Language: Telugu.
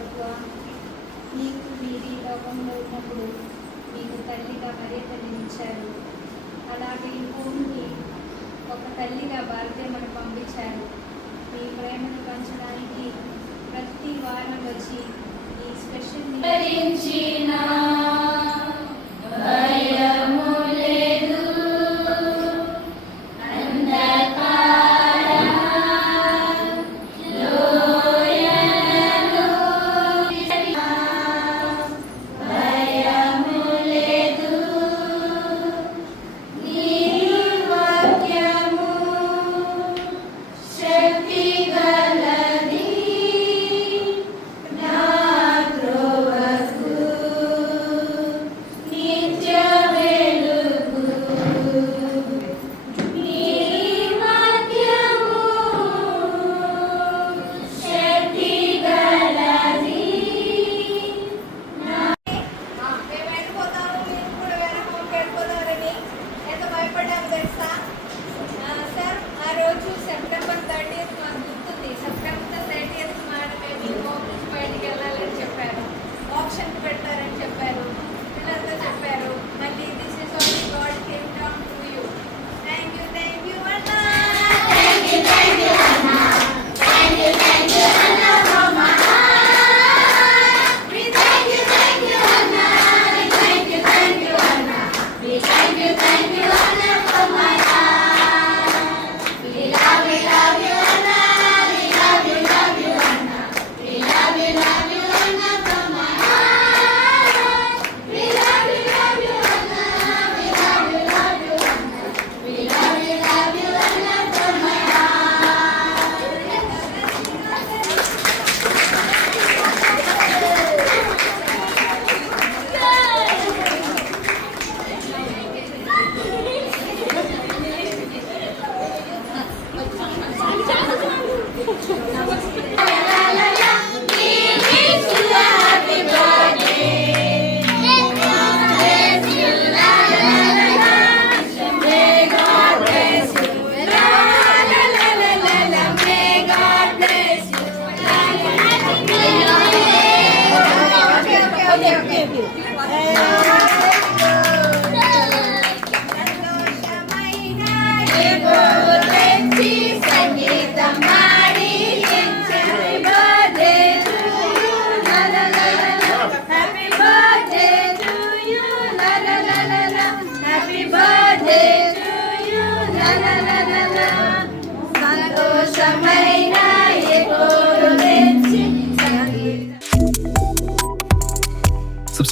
ప్రభుత్వ నీకు మీరు లోకంలో ఉన్నప్పుడు మీకు తల్లిగా మరే తల్లినిచ్చారు అలాగే ఈ భూమిని ఒక తల్లిగా భారతే మనం పంపించారు మీ ప్రేమను పంచడానికి ప్రతి వారం వచ్చి ఈ special Thank you.